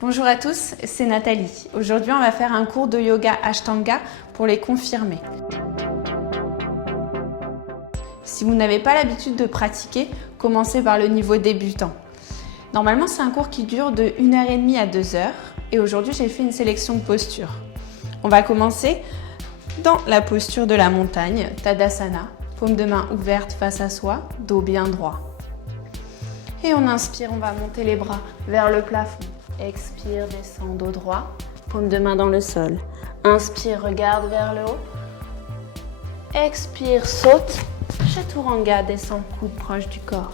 Bonjour à tous, c'est Nathalie. Aujourd'hui, on va faire un cours de yoga Ashtanga pour les confirmés. Si vous n'avez pas l'habitude de pratiquer, commencez par le niveau débutant. Normalement, c'est un cours qui dure de 1h30 à 2h et aujourd'hui, j'ai fait une sélection de postures. On va commencer dans la posture de la montagne, Tadasana, paume de main ouverte face à soi, dos bien droit. Et on inspire, on va monter les bras vers le plafond. Expire, descend, dos droit, paume de main dans le sol. Inspire, regarde vers le haut. Expire, saute. Chaturanga, descend, coude proche du corps.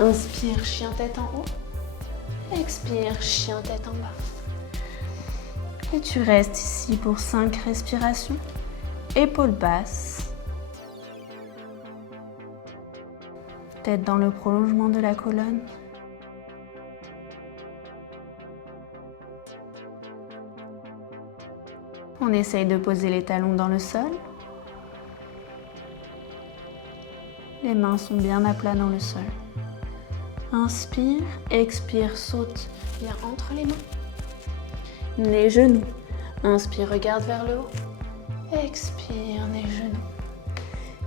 Inspire, chien tête en haut. Expire, chien tête en bas. Et tu restes ici pour 5 respirations. Épaules basses. Tête dans le prolongement de la colonne. On essaye de poser les talons dans le sol. Les mains sont bien à plat dans le sol. Inspire, expire, saute bien entre les mains. Les genoux. Inspire, regarde vers le haut. Expire, les genoux.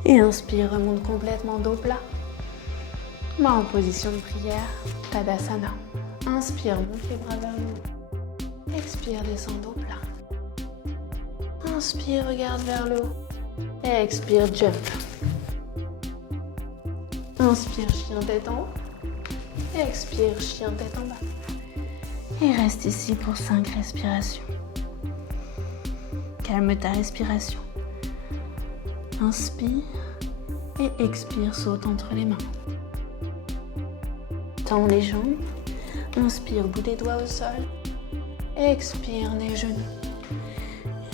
Et inspire, remonte complètement dos plat. Main en position de prière, Tadasana. Inspire, monte les bras vers le haut. Expire, descend dos plat. Inspire, regarde vers le haut. Et expire, jump. Inspire, chien tête en haut. Expire, chien tête en bas. Et reste ici pour 5 respirations. Calme ta respiration. Inspire et expire, saute entre les mains. Tends les jambes. Inspire, bout des doigts au sol. Expire, les genoux.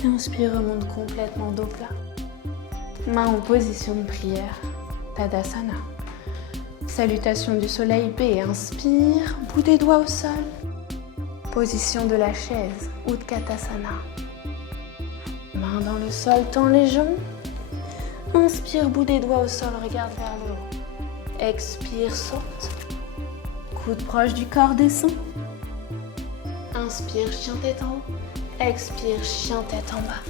Inspire, remonte complètement dos plat. Main en position de prière, Tadasana. Salutation du soleil B, inspire, bout des doigts au sol. Position de la chaise, Utkatasana. Main dans le sol, tends les jambes. Inspire, bout des doigts au sol, regarde vers le haut. Expire, saute. Coude proche du corps, descend. Inspire, chien tête en haut. Expire, chien tête en bas.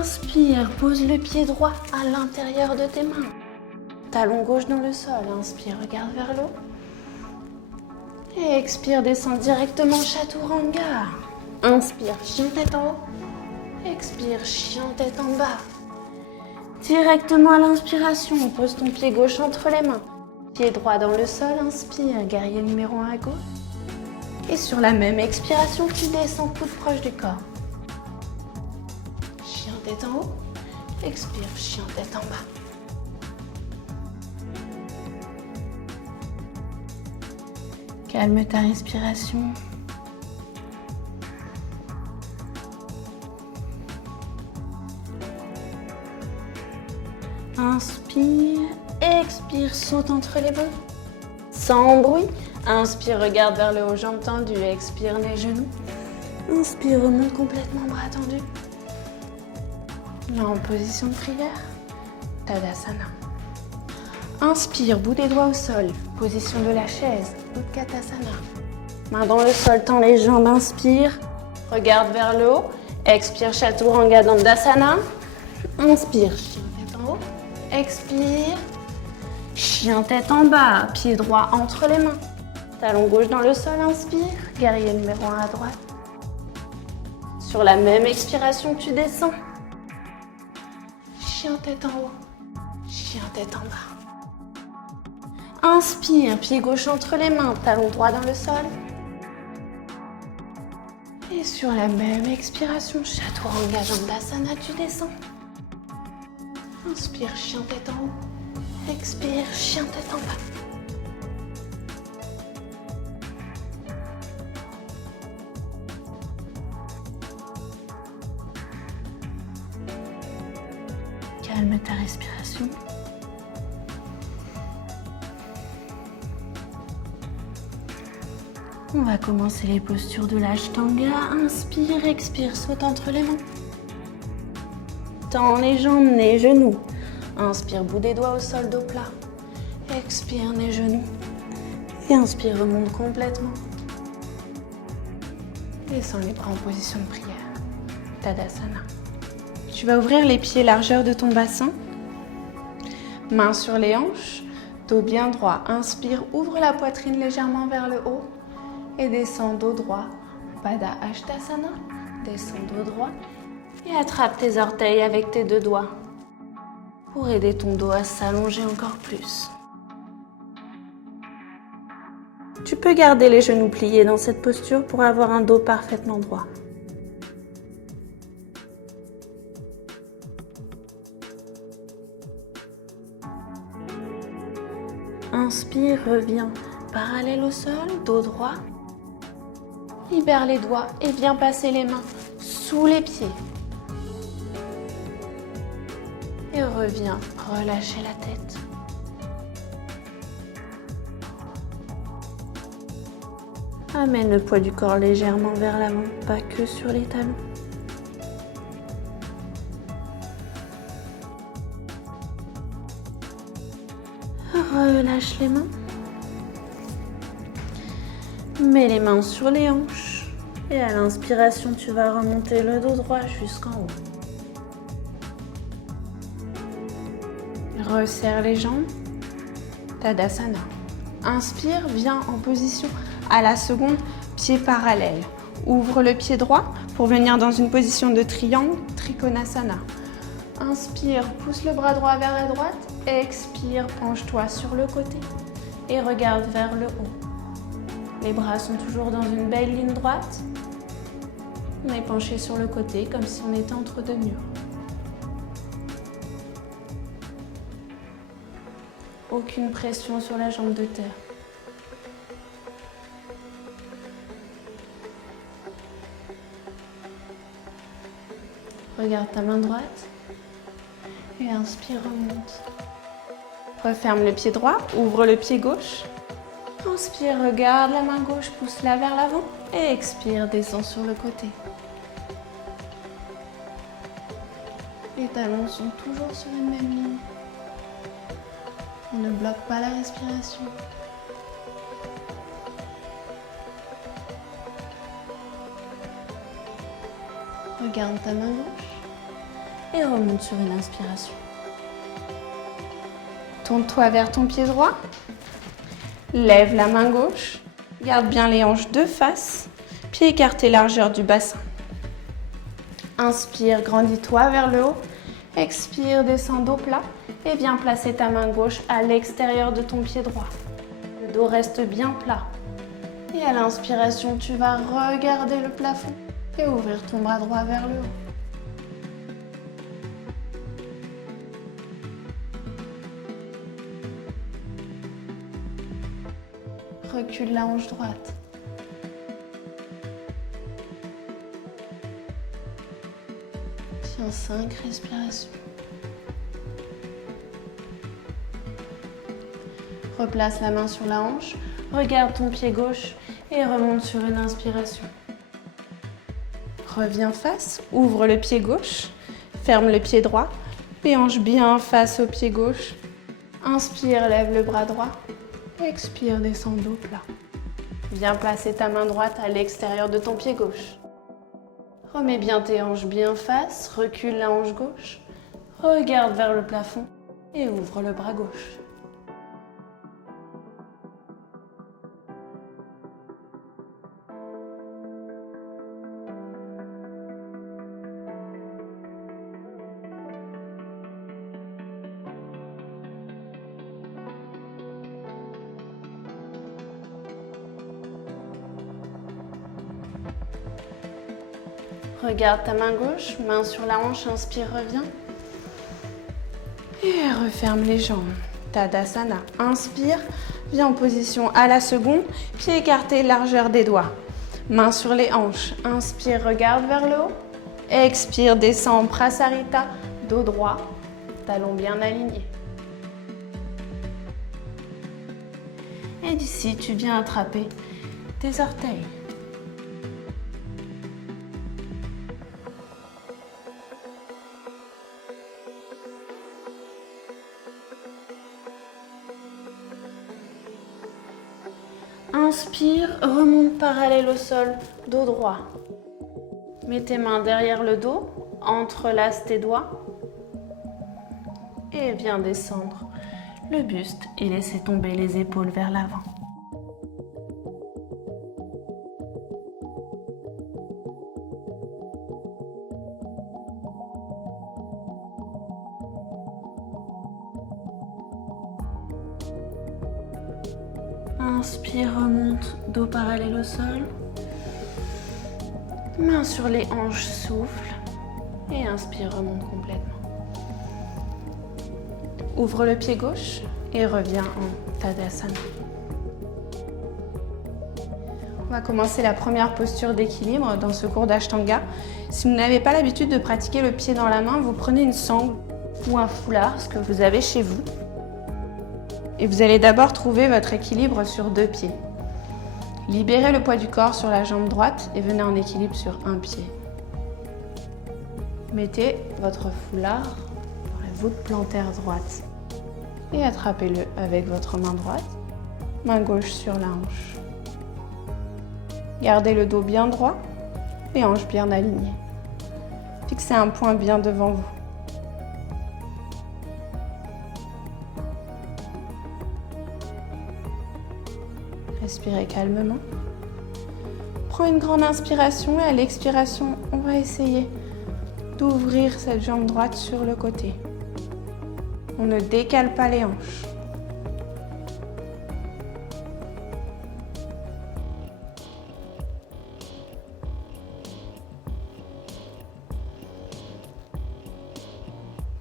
Inspire, pose le pied droit à l'intérieur de tes mains. Talon gauche dans le sol. Inspire, regarde vers le haut. Et expire, descend directement Chaturanga. Inspire, chien tête en haut. Expire, chien tête en bas. Directement à l'inspiration, pose ton pied gauche entre les mains. Pied droit dans le sol, inspire, guerrier numéro 1 à gauche. Et sur la même expiration, tu descends coude proche du corps. Chien tête en haut. Expire, chien tête en bas. Calme ta respiration. Inspire, expire, saute entre les mains. Sans bruit. Inspire, regarde vers le haut, jambes tendues. Expire, les genoux. Inspire, remonte complètement, bras tendus. Main en position de prière, Tadasana. Inspire, bout des doigts au sol. Position de la chaise, Utkatasana. Main dans le sol, tends les jambes. Inspire, regarde vers le haut. Expire, Chaturanga Dandasana. Inspire, chien tête en haut. Expire, chien tête en bas. Pied droit entre les mains. Talon gauche dans le sol, inspire. Guerrier numéro 1 à droite. Sur la même expiration, tu descends. Chien tête en haut. Chien tête en bas. Inspire, pied gauche entre les mains. Talon droit dans le sol. Et sur la même expiration, Chaturanga Dandasana, tu descends. Inspire, chien tête en haut. Expire, chien tête en bas. Calme ta respiration. On va commencer les postures de l'Ashtanga. Inspire, expire, saute entre les mains. Tends les jambes, les genoux. Inspire, bout des doigts au sol, dos plat. Expire, les genoux. Et inspire, remonte complètement. Descends les bras en position de prière. Tadasana. Tu vas ouvrir les pieds largeur de ton bassin. Mains sur les hanches, dos bien droit. Inspire, ouvre la poitrine légèrement vers le haut et descends dos droit. Pada Hastasana. Descends dos droit et attrape tes orteils avec tes deux doigts pour aider ton dos à s'allonger encore plus. Tu peux garder les genoux pliés dans cette posture pour avoir un dos parfaitement droit. Inspire, reviens parallèle au sol, dos droit. Libère les doigts et viens passer les mains sous les pieds. Et reviens relâcher la tête. Amène le poids du corps légèrement vers l'avant, pas que sur les talons. Relâche les mains. Mets les mains sur les hanches. Et à l'inspiration, tu vas remonter le dos droit jusqu'en haut. Resserre les jambes. Tadasana. Inspire, viens en position à la seconde, pied parallèle. Ouvre le pied droit pour venir dans une position de triangle, Trikonasana. Inspire, pousse le bras droit vers la droite. Expire, penche-toi sur le côté et regarde vers le haut. Les bras sont toujours dans une belle ligne droite. On est penché sur le côté comme si on était entre deux murs. Aucune pression sur la jambe de terre. Regarde ta main droite et inspire, remonte. Referme le pied droit, ouvre le pied gauche. Inspire, regarde la main gauche, pousse-la vers l'avant et expire, descends sur le côté. Les talons sont toujours sur une même ligne. On ne bloque pas la respiration. Regarde ta main gauche et remonte sur une inspiration. Tourne-toi vers ton pied droit. Lève la main gauche. Garde bien les hanches de face. Pied écarté, largeur du bassin. Inspire, grandis-toi vers le haut. Expire, descends dos plat. Et viens placer ta main gauche à l'extérieur de ton pied droit. Le dos reste bien plat. Et à l'inspiration, tu vas regarder le plafond et ouvrir ton bras droit vers le haut. Recule la hanche droite. Tiens 5 respirations. Replace la main sur la hanche, regarde ton pied gauche et remonte sur une inspiration. Reviens face, ouvre le pied gauche, ferme le pied droit, les hanches bien face au pied gauche. Inspire, lève le bras droit. Expire, descends dos plat. Viens placer ta main droite à l'extérieur de ton pied gauche. Remets bien tes hanches bien face, recule la hanche gauche, regarde vers le plafond et ouvre le bras gauche. Regarde ta main gauche, main sur la hanche, inspire, reviens. Et referme les jambes. Tadasana. Inspire, viens en position à la seconde, pied écarté, largeur des doigts. Main sur les hanches. Inspire, regarde vers le haut. Expire, descends, Prasarita, dos droit, talons bien alignés. Et d'ici, tu viens attraper tes orteils. Inspire. Inspire, remonte parallèle au sol, dos droit. Mets tes mains derrière le dos, entrelace tes doigts et viens descendre le buste et laissez tomber les épaules vers l'avant. Inspire, remonte, dos parallèle au sol. Main sur les hanches, souffle. Et inspire, remonte complètement. Ouvre le pied gauche et reviens en Tadasana. On va commencer la première posture d'équilibre dans ce cours d'Ashtanga. Si vous n'avez pas l'habitude de pratiquer le pied dans la main, vous prenez une sangle ou un foulard, ce que vous avez chez vous. Et vous allez d'abord trouver votre équilibre sur deux pieds. Libérez le poids du corps sur la jambe droite et venez en équilibre sur un pied. Mettez votre foulard dans la voûte plantaire droite et attrapez-le avec votre main droite, main gauche sur la hanche. Gardez le dos bien droit et hanches bien alignées. Fixez un point bien devant vous. Respirez calmement. Prends une grande inspiration et à l'expiration, on va essayer d'ouvrir cette jambe droite sur le côté. On ne décale pas les hanches.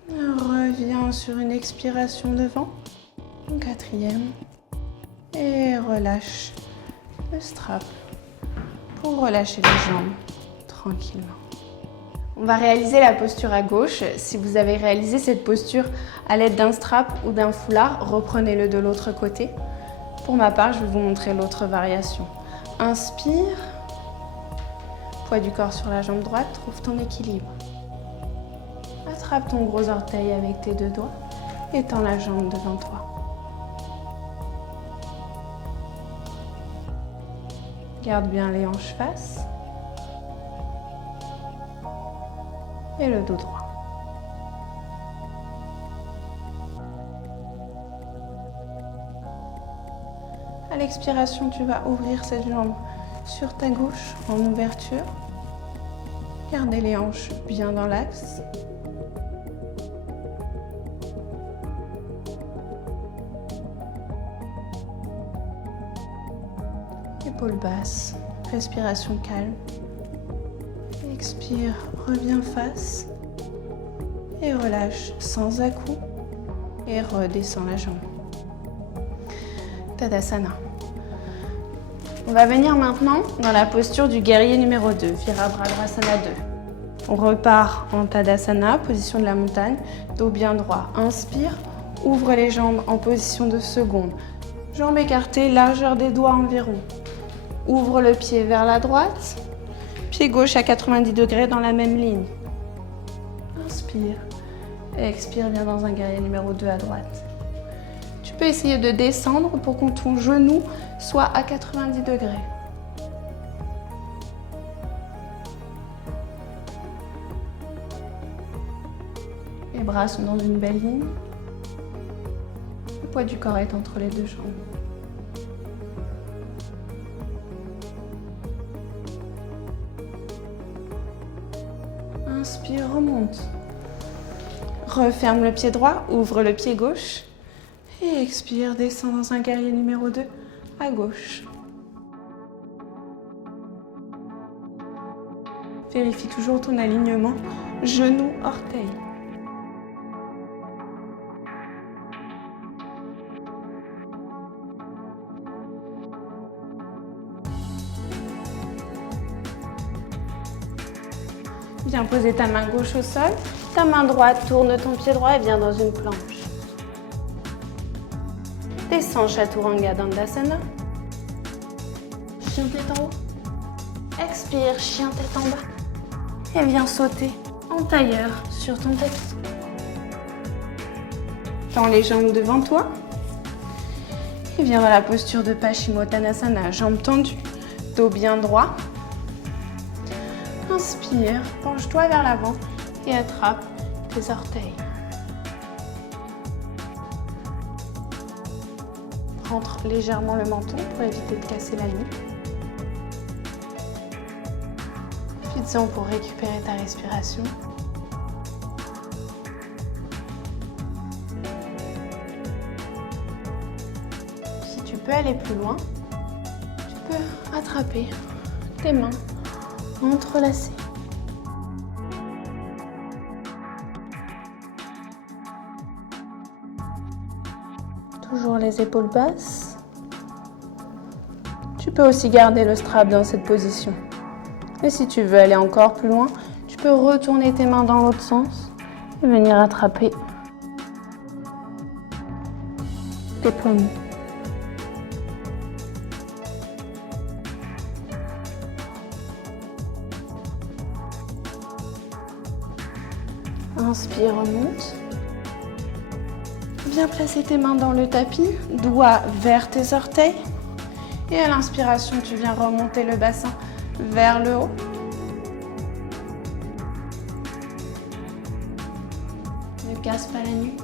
Reviens sur une expiration devant. Une quatrième. Et relâche le strap pour relâcher les jambes tranquillement. On va réaliser la posture à gauche. Si vous avez réalisé cette posture à l'aide d'un strap ou d'un foulard, reprenez-le de l'autre côté. Pour ma part, je vais vous montrer l'autre variation. Inspire, poids du corps sur la jambe droite, trouve ton équilibre. Attrape ton gros orteil avec tes deux doigts et tends la jambe devant toi. Garde bien les hanches face et le dos droit. À l'expiration, tu vas ouvrir cette jambe sur ta gauche en ouverture. Gardez les hanches bien dans l'axe. Épaules basses, respiration calme. Expire, reviens face et relâche sans à-coups et redescends la jambe. Tadasana. On va venir maintenant dans la posture du guerrier numéro 2, Virabhadrasana 2. On repart en Tadasana, position de la montagne, dos bien droit. Inspire, ouvre les jambes en position de seconde. Jambes écartées, largeur des doigts environ. Ouvre le pied vers la droite, pied gauche à 90 degrés dans la même ligne. Inspire, expire, viens dans un guerrier numéro 2 à droite. Tu peux essayer de descendre pour que ton genou soit à 90 degrés. Les bras sont dans une belle ligne. Le poids du corps est entre les deux jambes. Inspire, remonte. Referme le pied droit, ouvre le pied gauche. Et expire, descends dans un guerrier numéro 2 à gauche. Vérifie toujours ton alignement, genou, orteil. Viens poser ta main gauche au sol, ta main droite, tourne ton pied droit et viens dans une planche. Descends Chaturanga Dandasana. Chien tête en haut. Expire, chien tête en bas. Et viens sauter en tailleur sur ton tapis. Tends les jambes devant toi. Et viens dans la posture de Paschimottanasana, jambes tendues, dos bien droit. Inspire, penche-toi vers l'avant et attrape tes orteils. Rentre légèrement le menton pour éviter de casser la nuque. Profites-en pour récupérer ta respiration. Si tu peux aller plus loin, tu peux attraper tes mains entrelacées. Toujours les épaules basses. Tu peux aussi garder le strap dans cette position. Et si tu veux aller encore plus loin, tu peux retourner tes mains dans l'autre sens et venir attraper tes poignets. Inspire, remonte. Viens placer tes mains dans le tapis, doigts vers tes orteils. Et à l'inspiration, tu viens remonter le bassin vers le haut. Ne casse pas la nuque.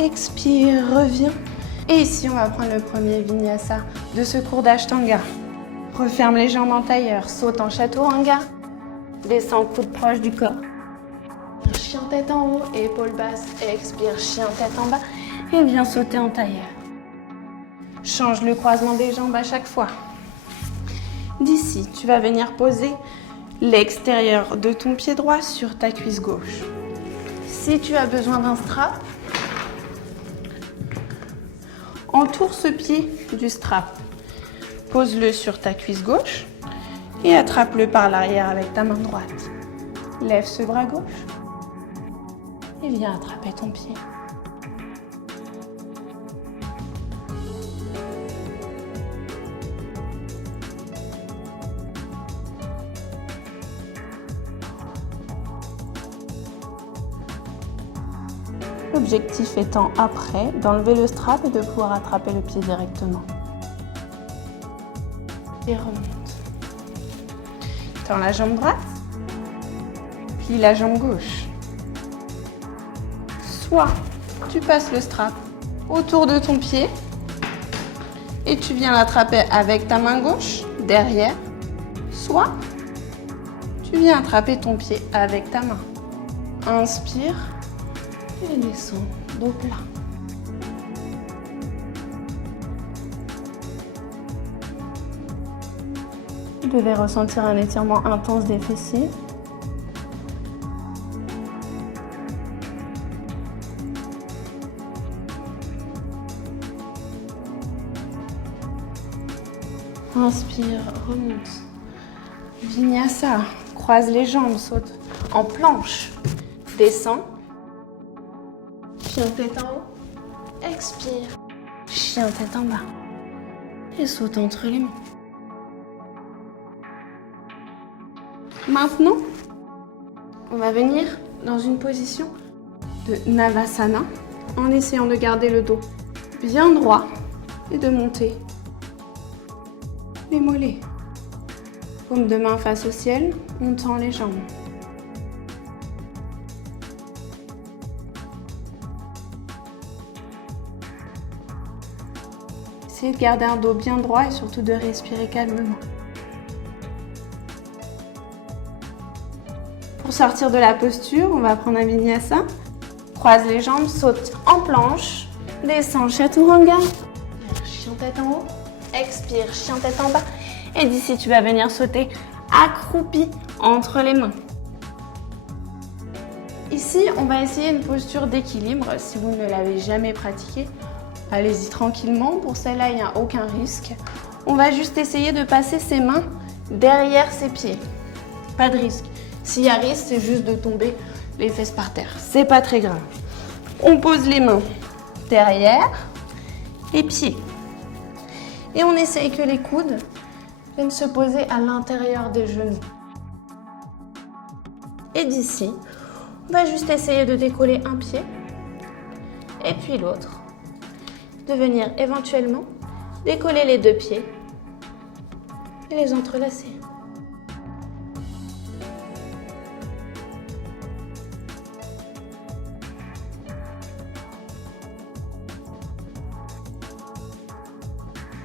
Expire, reviens. Et ici, on va prendre le premier vinyasa de ce cours d'Ashtanga. Referme les jambes en tailleur, saute en chaturanga. Descends, coude proche du corps. Chien tête en haut, épaules basses. Expire, chien tête en bas. Et viens sauter en tailleur. Change le croisement des jambes à chaque fois. D'ici, tu vas venir poser l'extérieur de ton pied droit sur ta cuisse gauche. Si tu as besoin d'un strap, entoure ce pied du strap. Pose-le sur ta cuisse gauche et attrape-le par l'arrière avec ta main droite. Lève ce bras gauche et viens attraper ton pied. L'objectif étant après d'enlever le strap et de pouvoir attraper le pied directement. Et remonte. Tends la jambe droite, plie la jambe gauche. Soit tu passes le strap autour de ton pied et tu viens l'attraper avec ta main gauche derrière, soit tu viens attraper ton pied avec ta main. Inspire et descends, dos plat. Vous devez ressentir un étirement intense des fessiers. Inspire, remonte. Vinyasa, croise les jambes, saute en planche. Descends. Chien tête en haut. Expire. Chien tête en bas. Et saute entre les mains. Maintenant, on va venir dans une position de Navasana en essayant de garder le dos bien droit et de monter les mollets. Paume de main face au ciel, on tend les jambes. Essayez de garder un dos bien droit et surtout de respirer calmement. Pour sortir de la posture, on va prendre un vinyasa. Croise les jambes, saute en planche, descend chaturanga. Chien tête en haut, expire, chien tête en bas. Et d'ici, tu vas venir sauter accroupi entre les mains. Ici, on va essayer une posture d'équilibre. Si vous ne l'avez jamais pratiquée, allez-y tranquillement. Pour celle-là, il n'y a aucun risque. On va juste essayer de passer ses mains derrière ses pieds. Pas de risque. S'il y a risque, c'est juste de tomber les fesses par terre. C'est pas très grave. On pose les mains derrière les pieds. Et on essaye que les coudes viennent se poser à l'intérieur des genoux. Et d'ici, on va juste essayer de décoller un pied et puis l'autre. De venir éventuellement décoller les deux pieds et les entrelacer.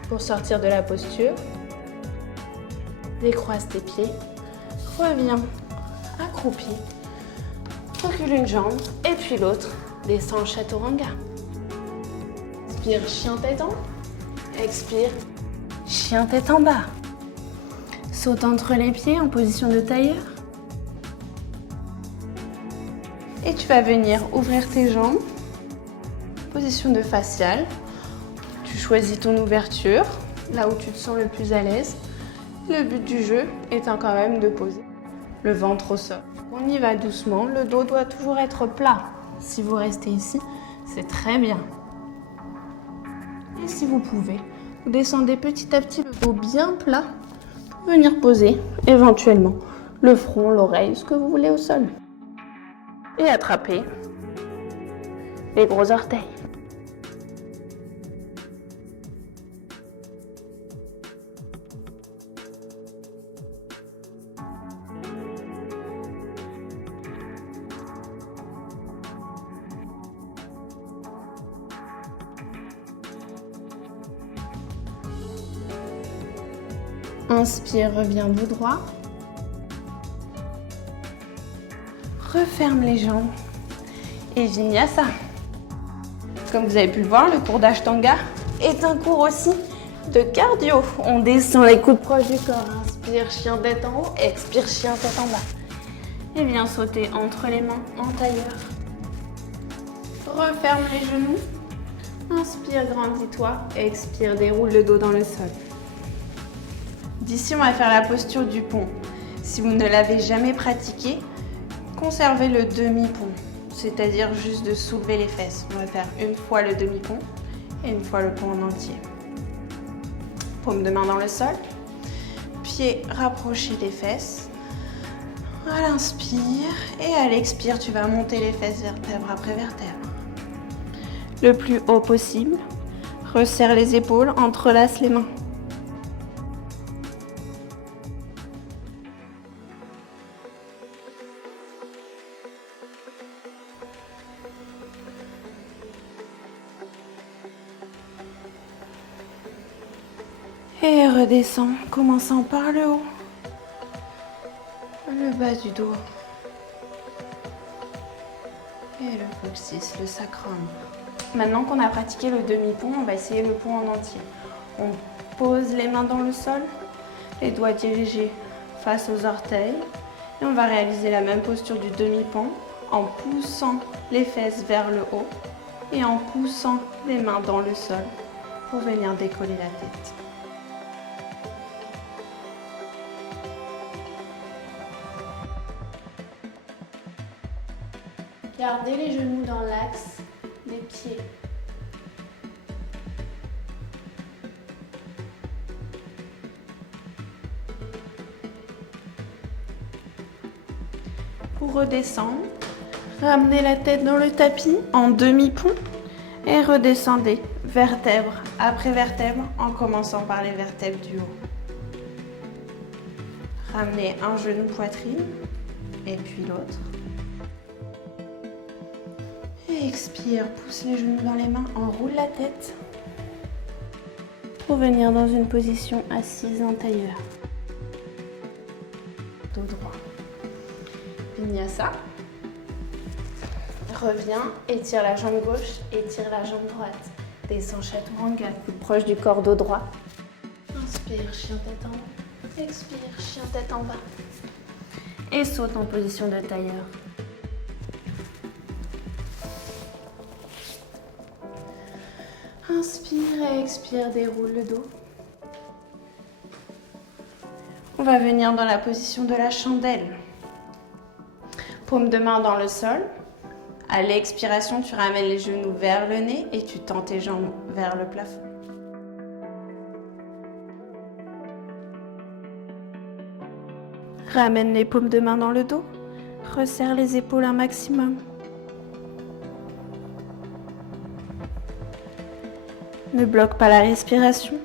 Pour sortir de la posture, décroise tes pieds, reviens accroupi, recule une jambe et puis l'autre, descends en chaturanga. Inspire, chien tête en haut, expire, chien tête en bas. Saute entre les pieds en position de tailleur. Et tu vas venir ouvrir tes jambes, position de faciale. Tu choisis ton ouverture, là où tu te sens le plus à l'aise. Le but du jeu étant quand même de poser le ventre au sol. On y va doucement, le dos doit toujours être plat. Si vous restez ici, c'est très bien. Et si vous pouvez, vous descendez petit à petit le dos bien plat pour venir poser éventuellement le front, l'oreille, ce que vous voulez au sol. Et attraper les gros orteils. Inspire, reviens dos droit. Referme les jambes. Et Vinyasa. Comme vous avez pu le voir, le cours d'Ashtanga est un cours aussi de cardio. On descend les coudes proches du corps. Inspire, chien tête en haut. Expire, chien tête en bas. Et viens sauter entre les mains en tailleur. Referme les genoux. Inspire, grandis-toi. Expire, déroule le dos dans le sol. D'ici, on va faire la posture du pont. Si vous ne l'avez jamais pratiqué, conservez le demi-pont, c'est-à-dire juste de soulever les fesses. On va faire une fois le demi-pont et une fois le pont en entier. Paume de main dans le sol, pieds rapprochés des fesses. À l'inspire et à l'expire, tu vas monter les fesses vertèbre après vertèbre. Le plus haut possible. Resserre les épaules, entrelace les mains. Et redescends, commençant par le haut, le bas du dos et le coccyx, le sacrum. Maintenant qu'on a pratiqué le demi-pont, on va essayer le pont en entier. On pose les mains dans le sol, les doigts dirigés face aux orteils. Et on va réaliser la même posture du demi-pont en poussant les fesses vers le haut et en poussant les mains dans le sol pour venir décoller la tête. Gardez les genoux dans l'axe des pieds. Pour redescendre, ramenez la tête dans le tapis en demi-pont et redescendez vertèbre après vertèbre en commençant par les vertèbres du haut. Ramenez un genou poitrine et puis l'autre. Et expire, pousse les genoux dans les mains, enroule la tête pour venir dans une position assise en tailleur. Dos droit. Vinyasa. Reviens, étire la jambe gauche, étire la jambe droite. Descends chaturanga, coude proche du corps, dos droit. Inspire, chien tête en haut. Expire, chien tête en bas. Et saute en position de tailleur. Inspire et expire, déroule le dos. On va venir dans la position de la chandelle. Paume de main dans le sol. À l'expiration, tu ramènes les genoux vers le nez et tu tends tes jambes vers le plafond. Ramène les paumes de main dans le dos. Resserre les épaules un maximum. Ne bloque pas la respiration.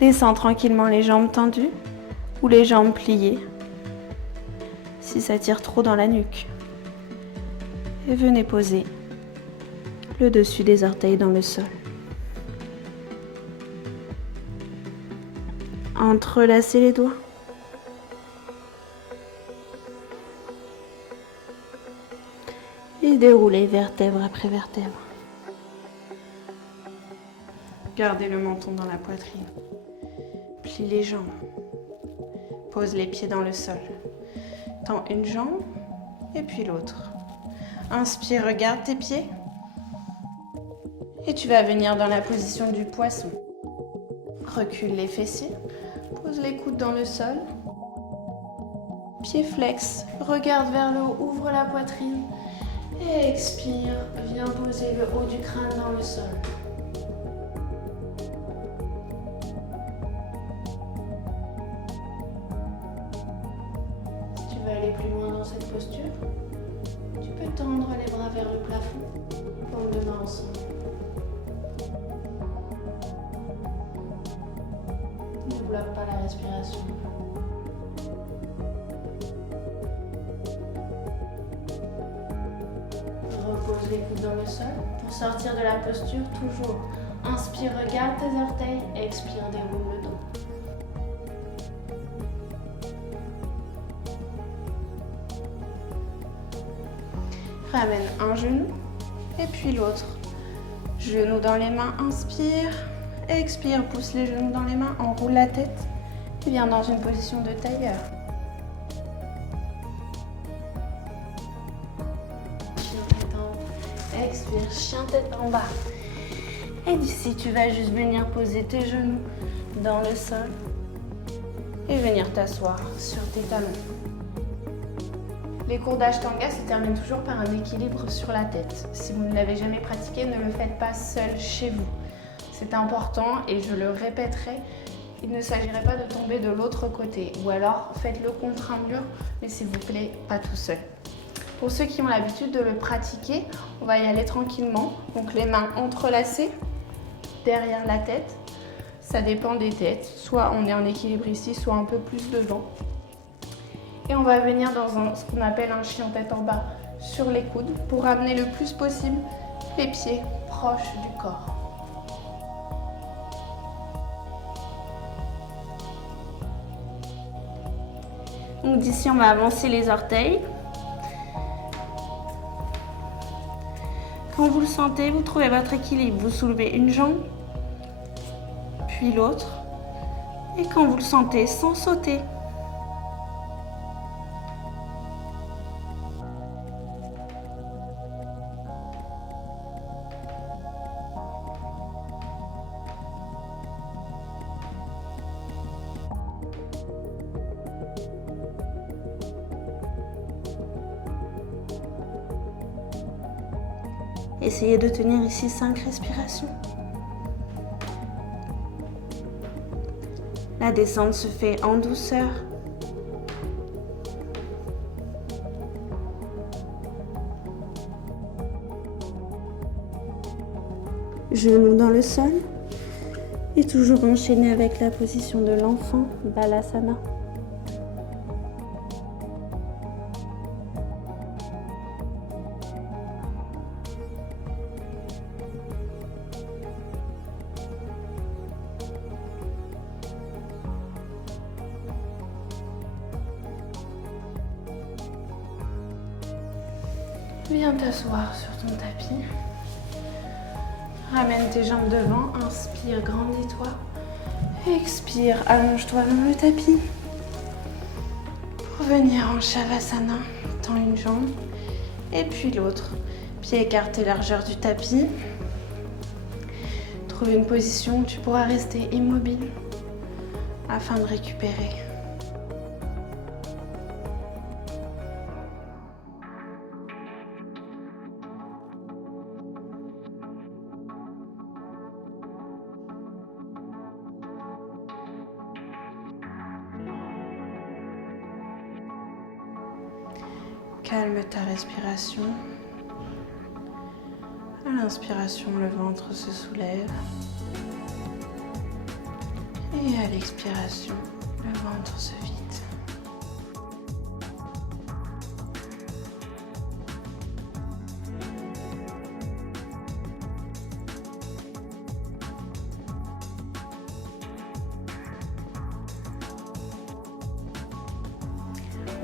Descends tranquillement les jambes tendues ou les jambes pliées si ça tire trop dans la nuque. Et venez poser le dessus des orteils dans le sol. Entrelacez les doigts. Et déroulez vertèbre après vertèbre. Gardez le menton dans la poitrine. Plie les jambes. Pose les pieds dans le sol. Tends une jambe et puis l'autre. Inspire, regarde tes pieds. Et tu vas venir dans la position du poisson. Recule les fessiers. Pose les coudes dans le sol. Pieds flex. Regarde vers le haut, ouvre la poitrine. Et expire. Viens poser le haut du crâne dans le sol. Si tu veux aller plus loin dans cette posture, tu peux tendre les bras vers le plafond. Paumes de main ensemble. Ne bloque pas la respiration. Repose les coudes dans le sol. Pour sortir de la posture, toujours inspire, regarde tes orteils. Expire, déroule le dos. Ramène un genou et puis l'autre. Genou dans les mains, inspire. Expire, pousse les genoux dans les mains, enroule la tête et viens dans une position de tailleur. Chien tête en haut. Expire, chien tête en bas. Et d'ici, tu vas juste venir poser tes genoux dans le sol et venir t'asseoir sur tes talons. Les cours d'Ashtanga se terminent toujours par un équilibre sur la tête. Si vous ne l'avez jamais pratiqué, ne le faites pas seul chez vous. C'est important et je le répéterai, il ne s'agirait pas de tomber de l'autre côté. Ou alors faites-le contre un mur, mais s'il vous plaît, pas tout seul. Pour ceux qui ont l'habitude de le pratiquer, on va y aller tranquillement. Donc les mains entrelacées derrière la tête. Ça dépend des têtes. Soit on est en équilibre ici, soit un peu plus devant. Et on va venir dans ce qu'on appelle un chien tête en bas sur les coudes pour ramener le plus possible les pieds proches du corps. Donc d'ici, on va avancer les orteils. Quand vous le sentez, vous trouvez votre équilibre. Vous soulevez une jambe, puis l'autre. Et quand vous le sentez, sans sauter. Essayez de tenir ici 5 respirations. La descente se fait en douceur. Genoux dans le sol. Et toujours enchaîner avec la position de l'enfant, Balasana. Viens t'asseoir sur ton tapis. Ramène tes jambes devant. Inspire, grandis-toi. Expire, allonge-toi dans le tapis. Pour venir en Shavasana, tends une jambe et puis l'autre. Pied écarté, largeur du tapis. Trouve une position où tu pourras rester immobile afin de récupérer. Calme ta respiration. À l'inspiration, le ventre se soulève. Et à l'expiration, le ventre se vide.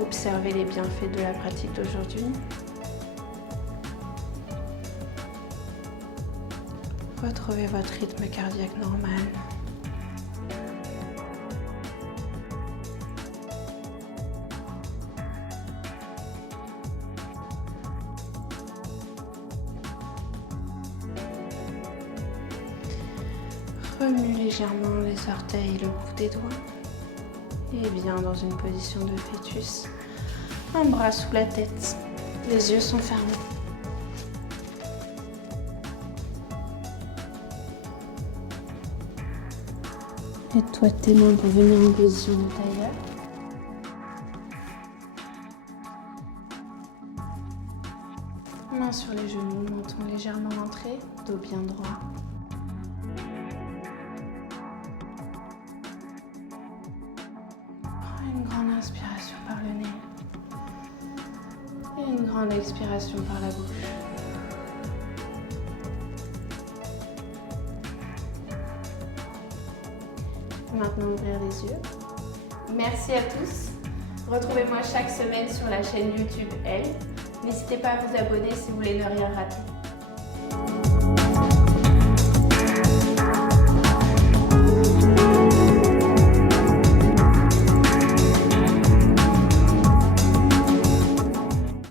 Observez les bienfaits de la pratique d'aujourd'hui. Retrouvez votre rythme cardiaque normal. Remue légèrement les orteils et le bout des doigts. Et viens dans une position de fœtus. Un bras sous la tête. Les yeux sont fermés. Aide-toi de tes mains pour venir en position de tailleur. Mains sur les genoux, menton légèrement entré, dos bien droit. Une grande inspiration par le nez et une grande expiration par la bouche. Maintenant ouvrir les yeux. Merci à tous. Retrouvez-moi chaque semaine sur la chaîne YouTube Elle. N'hésitez pas à vous abonner si vous voulez ne rien rater.